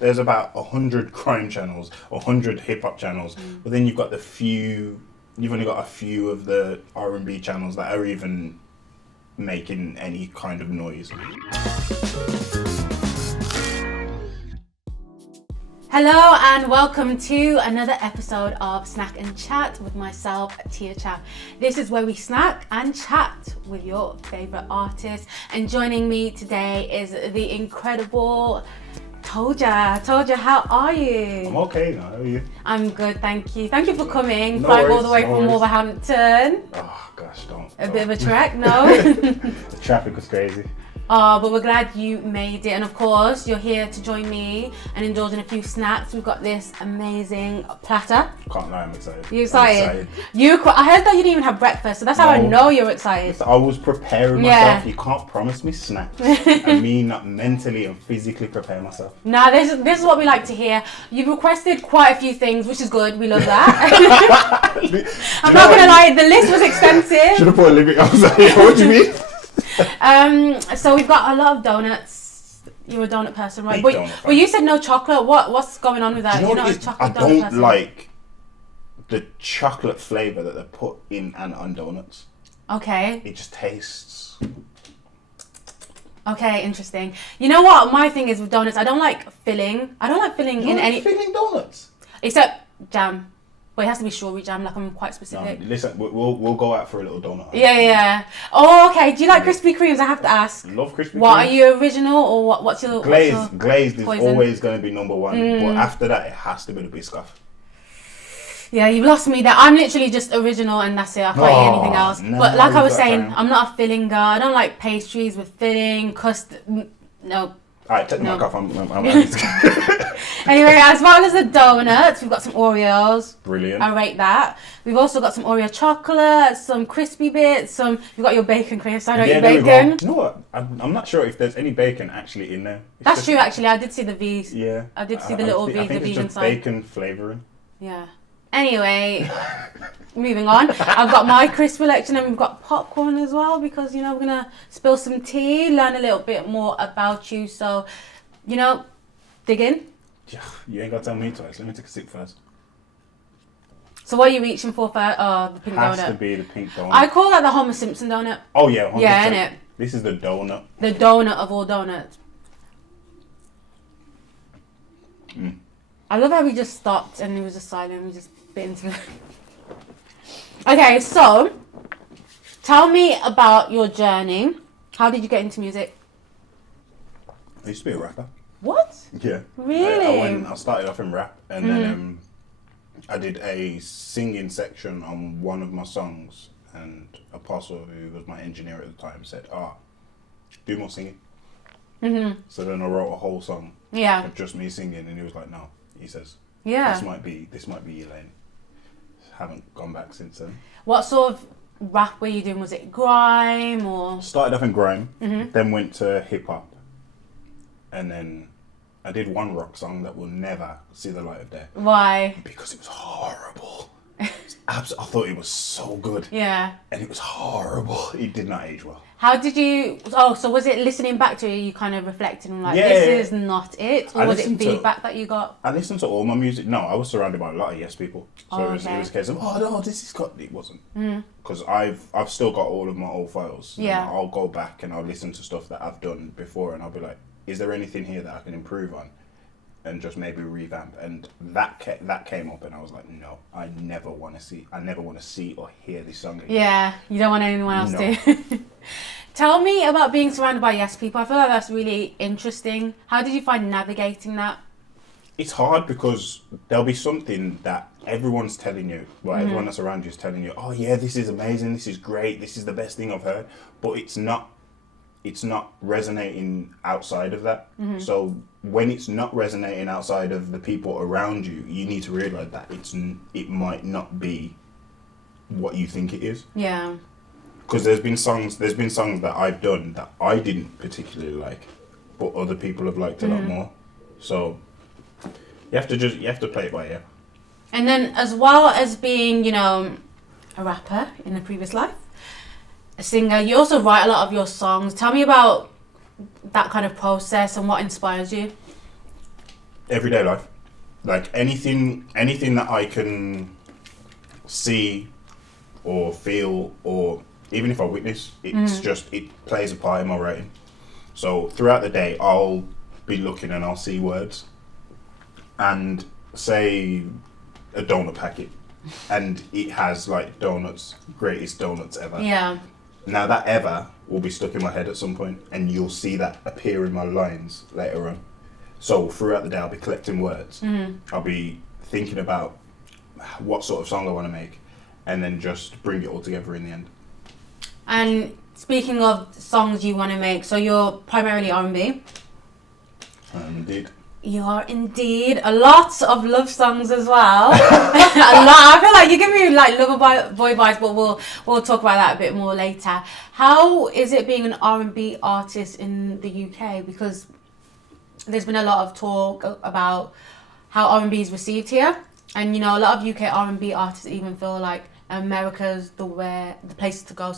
There's about 100 crime channels, 100 hip hop channels, but then you've only got a few of the R&B channels that are even making any kind of noise. Hello and welcome to another episode of Snack and Chat with myself, Cham. This is where we snack and chat with your favourite artists. And joining me today is the incredible Toldyaa. Toldyaa, how are you? I'm okay now, how are you? I'm good, thank you. Thank you for coming, No flying all worries, the way no from worries. Wolverhampton. Oh gosh, don't. A bit of a trek, no? The traffic was crazy. Oh, but we're glad you made it. And of course, you're here to join me and indulge in a few snacks. We've got this amazing platter. Can't lie, I'm excited. You excited? I'm I heard that you didn't even have breakfast, so that's how I No. know you're excited. I was preparing myself. You can't promise me snacks and me not mentally and physically prepare myself. Nah, this is what we like to hear. You've requested quite a few things, which is good. We love that. I'm not gonna lie, the list was extensive. Should have put a lyric. I was like, what do you mean? So we've got a lot of donuts. You're a donut person, right? Big donut fan. But you said no chocolate. What's going on with that? Do you know You're what not it a is? chocolate I donut don't person. like the chocolate flavour that they put in and on donuts. Okay. It just tastes. Okay, interesting. You know what? My thing is with donuts, I don't like filling. I don't like filling You in like any filling donuts? except jam. But it has to be strawberry jam. Like I'm quite No, specific. listen, we'll go out for a little donut. Yeah. Oh, okay. Do you like Krispy Kremes? I have to ask. Love Krispy Kreme. What are you, original or what? What's your Glazed is poison? always going to be number one, but after that it has to be the Biscoff. Yeah, you've lost me there. I'm literally just original and that's it. I can't eat anything else. no, But like I you was got saying, time. I'm not a filling girl. I don't like pastries with filling, custard. No. Alright, take the No. mic off. I'm Anyway, as well as the donuts, we've got some Oreos. Brilliant. I rate that. We've also got some Oreo chocolate, some crispy bits, you've got your bacon crisps. I don't eat there we bacon. go. You know what? I'm not sure if there's any bacon actually in there. It's That's just- true, actually. I did see the V's. Yeah. I did see the little V, I think the it's vegan just sign. bacon flavouring. Yeah. Anyway, moving on. I've got my crisp selection and we've got popcorn as well because, we're going to spill some tea, learn a little bit more about you. So, dig in. Yeah, you ain't got to tell me twice. Let me take a sip first. So what are you reaching for first? Oh, the pink Has donut. to be the pink donut. I call that the Homer Simpson donut. Oh yeah, 100%. Yeah, innit? This is the donut. The donut of all donuts. I love how we just stopped and it was just silent. We just bit into it. Okay, so tell me about your journey. How did you get into music? I used to be a rapper. What? Yeah. Really? I started off in rap and then I did a singing section on one of my songs, and Apostle, who was my engineer at the time, said, do more singing. Mm-hmm. So then I wrote a whole song Yeah. of just me singing, and he was like, no. He says, Yeah. this might be your lane. Haven't gone back since then. What sort of rap were you doing? Was it grime or? Started off in grime, then went to hip hop, and then I did one rock song that will never see the light of day Why? because it was horrible. I thought it was so good, Yeah. and it was horrible. It did not age well. How did you? Oh, so was it listening back to it? You kind of reflecting on like, Yeah. this is not it, or I was it listened to- feedback that you got? I listened to all my music. No, I was surrounded by a lot of yes people, so Oh, it was okay. a case of no, this is got. It wasn't because I've still got all of my old files. Yeah. And I'll go back and I'll listen to stuff that I've done before, and I'll be like, is there anything here that I can improve on, and just maybe revamp? And that came up, and I was like, no, I never want to see or hear this song again. Yeah, you don't want anyone else No. to. Tell me about being surrounded by yes people. I feel like that's really interesting. How did you find navigating that? It's hard because there'll be something that everyone's telling you, everyone that's around you is telling you, oh yeah, this is amazing, this is great, this is the best thing I've heard, but it's not resonating outside of that. So when it's not resonating outside of the people around you, you need to realize that it might not be what you think it is. Yeah. Because there's been songs that I've done that I didn't particularly like, but other people have liked a lot more. So you have to play it by ear. And then as well as being, a rapper in a previous life, a singer, you also write a lot of your songs. Tell me about that kind of process and what inspires you. everyday life. Like anything that I can see or feel, or even if I witness, it's just, it plays a part in my writing. So throughout the day, I'll be looking and I'll see words and say a donut packet, and it has like donuts, greatest donuts ever. Yeah. Now that ever will be stuck in my head at some point, and you'll see that appear in my lines later on. So throughout the day, I'll be collecting words. I'll be thinking about what sort of song I want to make, and then just bring it all together in the end. And speaking of songs you want to make, so you're primarily R&B. Indeed. You are indeed. A lot of love songs as well. A lot. I feel like you give me like lover boy vibes, but we'll talk about that a bit more later. How is it being an R&B artist in the UK? Because there's been a lot of talk about how R&B is received here, and you know, a lot of UK R&B artists even feel like America's the place to go.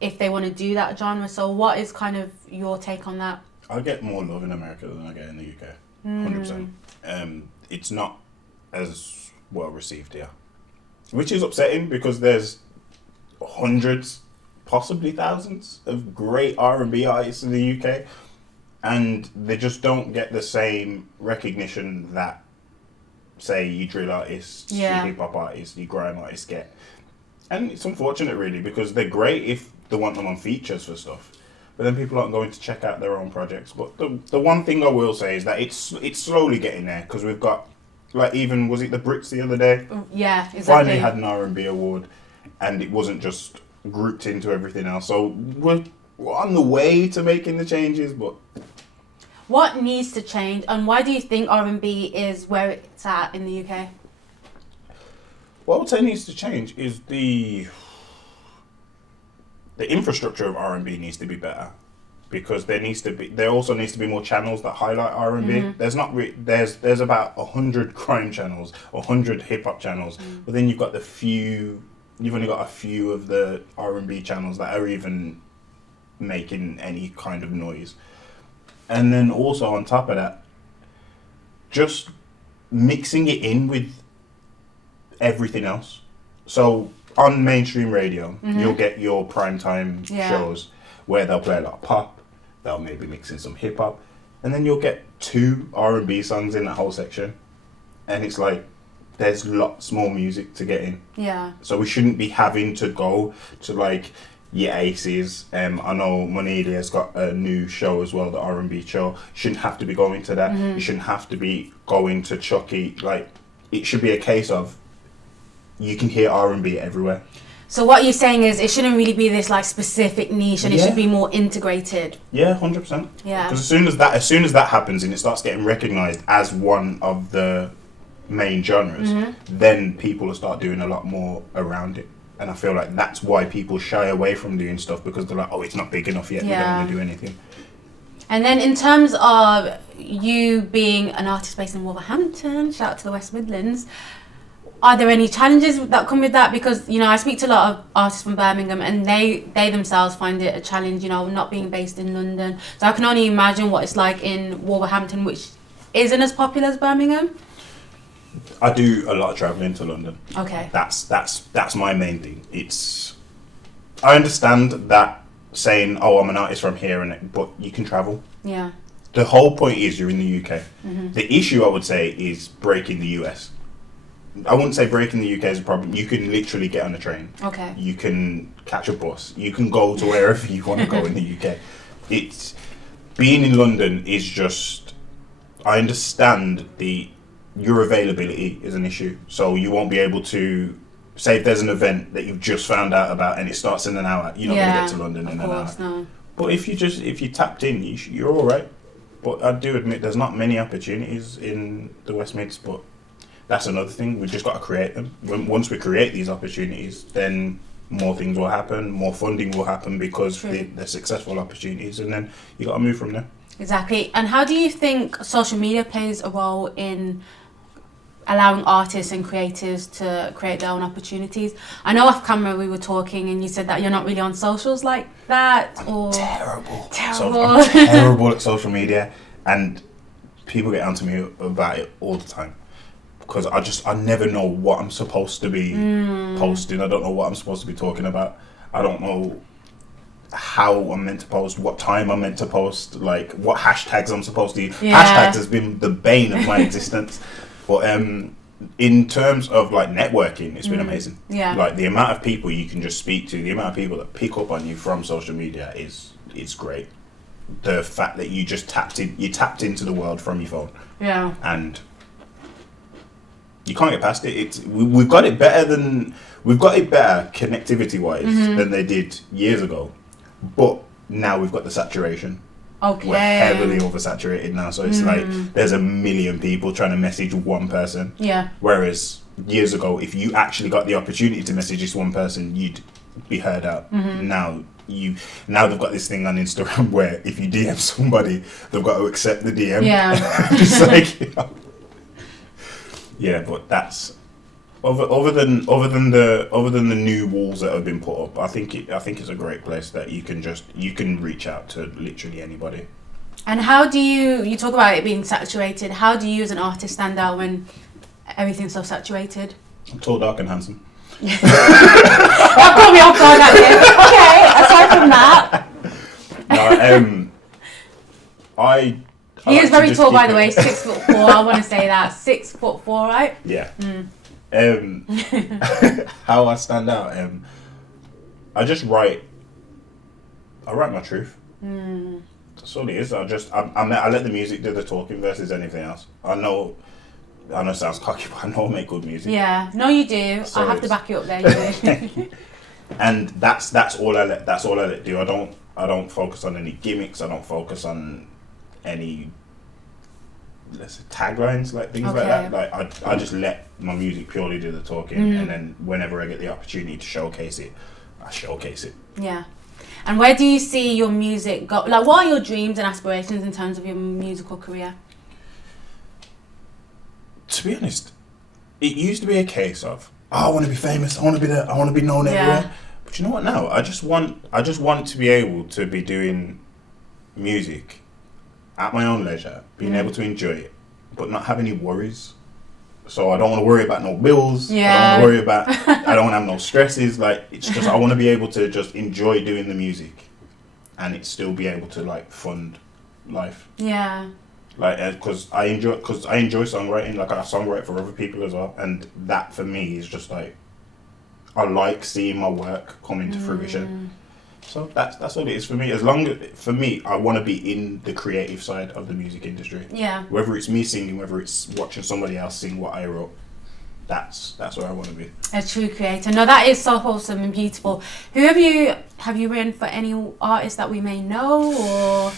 If they want to do that genre. So what is kind of your take on that? I get more love in America than I get in the UK. 100%. It's not as well received here, which is upsetting because there's hundreds, possibly thousands of great R&B artists in the UK, and they just don't get the same recognition that, say, you drill artists, you hip hop artists, you grime artists get. And it's unfortunate, really, because they're great if they want them on features for stuff, but then people aren't going to check out their own projects. But the one thing I will say is that it's slowly getting there, because we've got, like, even, was it the Brits the other day? Yeah, exactly. Finally had an R&B award, and it wasn't just grouped into everything else. So we're on the way to making the changes, but... What needs to change, and why do you think R&B is where it's at in the UK? What I would say needs to change is the infrastructure of R&B needs to be better, because there also needs to be more channels that highlight R&B. There's not there's about 100 crime channels, 100 hip hop channels, but then you've only got a few of the R&B channels that are even making any kind of noise. And then also on top of that, just mixing it in with everything else. So on mainstream radio, you'll get your primetime shows where they'll play a lot of pop, they'll maybe mix in some hip hop, and then you'll get 2 R&B songs in that whole section. And it's like, there's lots more music to get in. Yeah. So we shouldn't be having to go to like your Aces. I know Monelia's got a new show as well, the R&B show. You shouldn't have to be going to that. You shouldn't have to be going to Chucky. Like, it should be a case of you can hear R&B everywhere. So what you're saying is it shouldn't really be this like specific niche, and it should be more integrated. Yeah, 100%. Yeah. Because as soon as that happens and it starts getting recognised as one of the main genres, then people will start doing a lot more around it. And I feel like that's why people shy away from doing stuff, because they're like, oh, it's not big enough yet, we don't want to do anything. And then in terms of you being an artist based in Wolverhampton, shout out to the West Midlands, are there any challenges that come with that? Because, you know, I speak to a lot of artists from Birmingham, and they themselves find it a challenge, you know, not being based in London. So I can only imagine what it's like in Wolverhampton, which isn't as popular as Birmingham. I do a lot of travelling to London. Okay. That's my main thing. I understand that saying, oh, I'm an artist from here, but you can travel. Yeah. The whole point is you're in the UK. The issue, I would say, is breaking the US. I wouldn't say breaking the UK is a problem. You can literally get on a train. Okay. You can catch a bus. You can go to wherever you want to go in the UK. Being in London is just, I understand your availability is an issue. So you won't be able to, say if there's an event that you've just found out about and it starts in an hour, you're not going to get to London in an hour. No. But if you tapped in, you're all right. But I do admit there's not many opportunities in the West Mids, but that's another thing. We've just got to create them. Once we create these opportunities, then more things will happen, more funding will happen, because they're successful opportunities, and then you got to move from there. Exactly. And how do you think social media plays a role in allowing artists and creators to create their own opportunities? I know off camera we were talking and you said that you're not really on socials like that. I'm terrible. So I'm terrible at social media, and people get onto me about it all the time because I never know what I'm supposed to be posting. I don't know what I'm supposed to be talking about. I don't know how I'm meant to post, what time I'm meant to post, like what hashtags I'm supposed to use. Hashtags has been the bane of my existence. But in terms of like networking, it's been amazing. Yeah. Like the amount of people you can just speak to, the amount of people that pick up on you from social media is great. The fact that you just tapped into the world from your phone. Yeah. And you can't get past it. We've got it better connectivity wise than they did years ago. But now we've got the saturation. Okay. We're heavily oversaturated now, so it's like there's a million people trying to message one person. Yeah. Whereas years ago, if you actually got the opportunity to message this one person, you'd be heard out. Now they've got this thing on Instagram where if you DM somebody, they've got to accept the DM. Yeah. It's like, you know. Yeah, but that's other than the new walls that have been put up. I think it's a great place that you can reach out to literally anybody. And how do you talk about it being saturated? How do you as an artist stand out when everything's so saturated? I'm tall, dark, and handsome. That caught me off guard, actually. Okay, aside from that. He is very tall, by the way, 6'4". I want to say that 6'4", right? Yeah. How I stand out. I just write. I write my truth. That's all it is. I let the music do the talking versus anything else. I know it sounds cocky, but I know I make good music. Yeah. No, you do. So I have to back you up there. You do. And that's all I let do. I don't focus on any gimmicks. I don't focus on any, let's say, taglines, like things like that. Like I just let my music purely do the talking, and then whenever I get the opportunity to showcase it, I showcase it. Yeah. And where do you see your music go? Like, what are your dreams and aspirations in terms of your musical career? To be honest, it used to be a case of, I want to be famous, I want to be there, I want to be known everywhere. But you know what? Now I just want to be able to be doing music at my own leisure, being able to enjoy it, but not have any worries. So I don't want to worry about no bills. I don't want to worry about. I don't want to have no stresses. Like, it's just I want to be able to just enjoy doing the music, and it still be able to like fund life. Yeah. Like, because I enjoy songwriting. Like, I songwrite for other people as well, and that for me is just like, I like seeing my work come into fruition. So that's all it is for me. As long as, for me, I want to be in the creative side of the music industry. Yeah. Whether it's me singing, whether it's watching somebody else sing what I wrote, that's where I want to be. A true creator. No, that is so wholesome and beautiful. Have you written for any artists that we may know, or?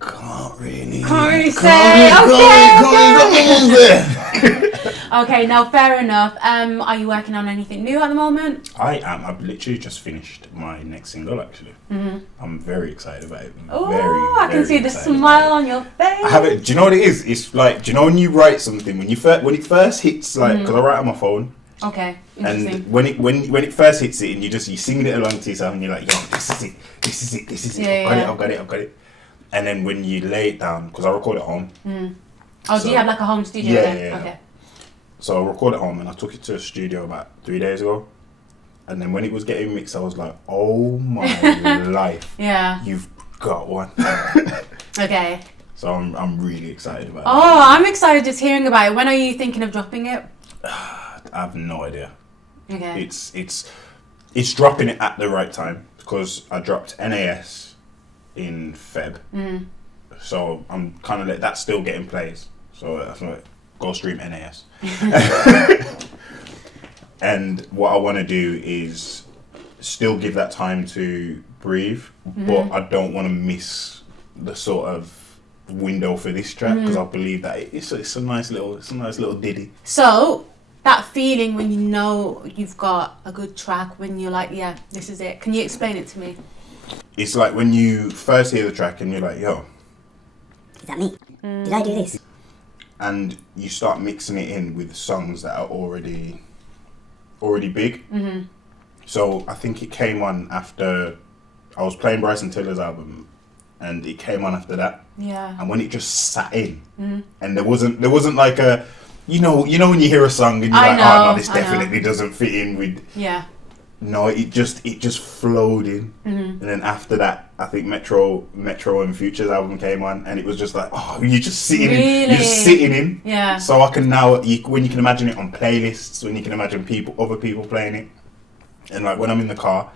Can't really say. Okay, now fair enough. Are you working on anything new at the moment? I am. I've literally just finished my next single, actually. I'm very excited about it. Oh, I can see the smile on your face. I have it. Do you know what it is? It's like, do you know when you write something, when it first hits, like, because I write on my phone. Okay. And when it first hits it, and you sing it along to yourself, and you're like, yo, this is it. I've got it. And then when you lay it down, because I record at home. Oh, so, do you have like a home studio then? Yeah. Okay. So I record at home, and I took it to a studio about 3 days ago. And then when it was getting mixed, I was like, oh my life. Yeah. You've got one. Okay. So I'm really excited about it. Oh, I'm excited just hearing about it. When are you thinking of dropping it? I have no idea. Okay. It's dropping it at the right time, because I dropped NAS in Feb. So I'm kind of like, that's still getting plays. So that's like, go stream NAS. And what I want to do is still give that time to breathe, but I don't want to miss the sort of window for this track, because I believe that it's a nice little ditty. So that feeling when you know you've got a good track, when you're like, yeah, this is it. Can you explain it to me? It's like when you first hear the track and you're like, yo, is that me? Did I do this? And you start mixing it in with songs that are already big. So I think it came on after I was playing Bryson Tiller's album and it came on after that. Yeah. And when it just sat in, and there wasn't like a, you know when you hear a song and you're like, oh no, this definitely doesn't fit in with. Yeah. No, it just flowed in, and then after that, I think Metro and Future's album came on, and it was just like, oh, you're just sitting in, you're just sitting in. Yeah. So I can now, when you can imagine it on playlists, when you can imagine other people playing it, and like when I'm in the car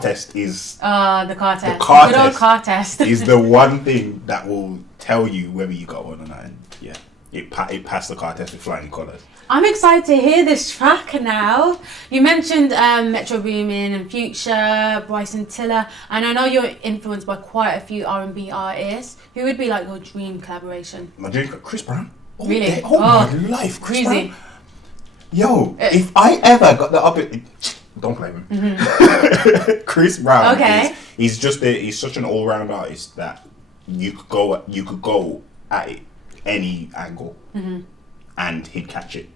test is. The car test. Good old car test is the one thing that will tell you whether you got one or not. And yeah, it passed the car test with flying colours. I'm excited to hear this track now. You mentioned Metro Boomin and Future, Bryson Tiller, and I know you're influenced by quite a few R&B artists. Who would be like your dream collaboration? My dream, Chris Brown. Really? Day, my life, Chris crazy. Brown. Yo, if I ever got the opportunity, don't play with me. Chris Brown. Okay. He's such an all-round artist that you could go at it any angle, and he'd catch it.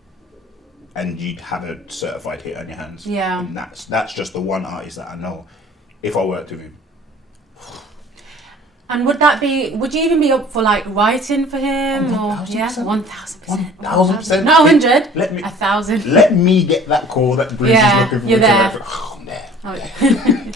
And you'd have a certified hit on your hands. Yeah. And that's just the one artist that I know. If I worked with him. And would you even be up for like writing for him? 1,000%. 1,000%. 1,000%. Not 100. Let me 1,000. Let me get that call that Breeze is looking for. You're there. I'm there. Okay.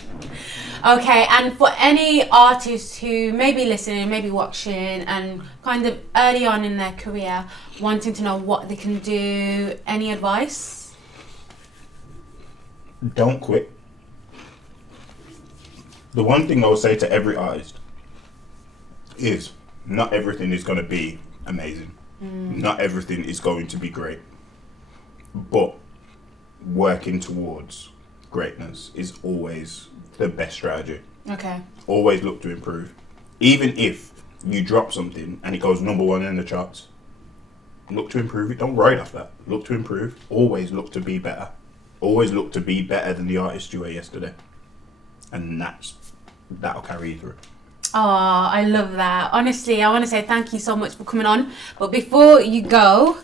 Okay, and for any artists who may be listening, maybe watching, and kind of early on in their career, wanting to know what they can do, any advice? Don't quit. The one thing I would say to every artist is not everything is going to be amazing. Not everything is going to be great. But working towards greatness is always the best strategy. Okay. Always look to improve. Even if you drop something and it goes number one in the charts, look to improve it. Don't write off that. Look to improve. Always look to be better. Always look to be better than the artist you were yesterday. And that'll carry you through. Oh, I love that. Honestly, I want to say thank you so much for coming on. But before you go,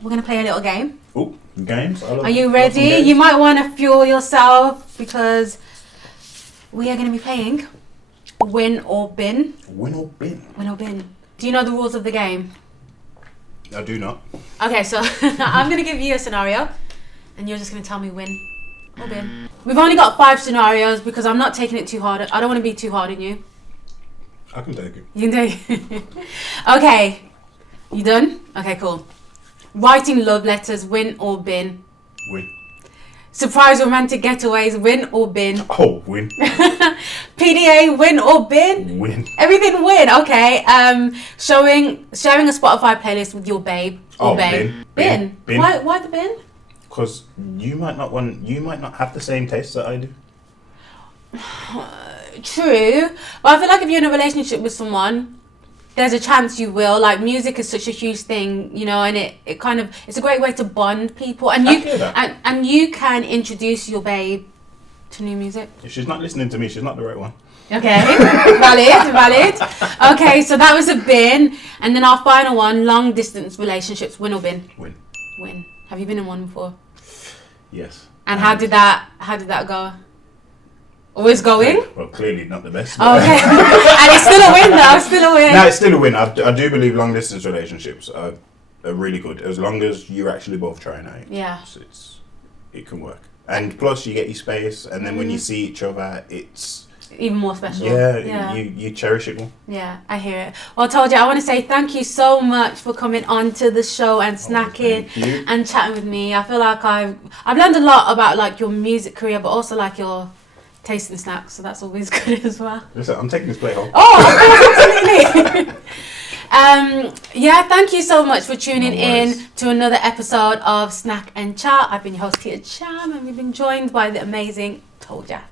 we're going to play a little game. Oh, games? Are you ready? You might want to fuel yourself because we are going to be playing Win or Bin. Win or bin? Win or Bin. Do you know the rules of the game? I do not. Okay, so I'm going to give you a scenario and you're just going to tell me win or bin. We've only got 5 scenarios because I'm not taking it too hard. I don't want to be too hard on you. I can take it. You can take it. Okay. You done? Okay, cool. Writing love letters, win or bin? Win. Surprise romantic getaways, win or bin? Oh, win. PDA, win or bin? Win. Everything win. Okay. Sharing a Spotify playlist with your babe or babe. Bin. Bin. Why the bin? Because you might not have the same taste that I do. True, but I feel like if you're in a relationship with someone, there's a chance you will. Like, music is such a huge thing, you know, and it kind of, it's a great way to bond people, and and you can introduce your babe to new music. If she's not listening to me, she's not the right one. Okay, valid. Okay, so that was a bin, and then our final one: long distance relationships, win or bin? Win. Win. Have you been in one before? Yes. And how did that go? Always going? Well, clearly not the best. Okay. And it's still a win though, still a win. No, it's still a win. I do believe long distance relationships are really good as long as you're actually both trying out. Yeah. It can work. And plus you get your space, and then when you see each other, it's even more special. Yeah. You cherish it more. Yeah, I hear it. Well, Toldyaa, I want to say thank you so much for coming on to the show and snacking and chatting with me. I feel like I've learned a lot about like your music career, but also like your tasting snacks, so that's always good as well. Listen, I'm taking this plate home. Oh, absolutely. Yeah, thank you so much for tuning in to another episode of Snack and Chat. I've been your host, Cham, and we've been joined by the amazing Toldyaa.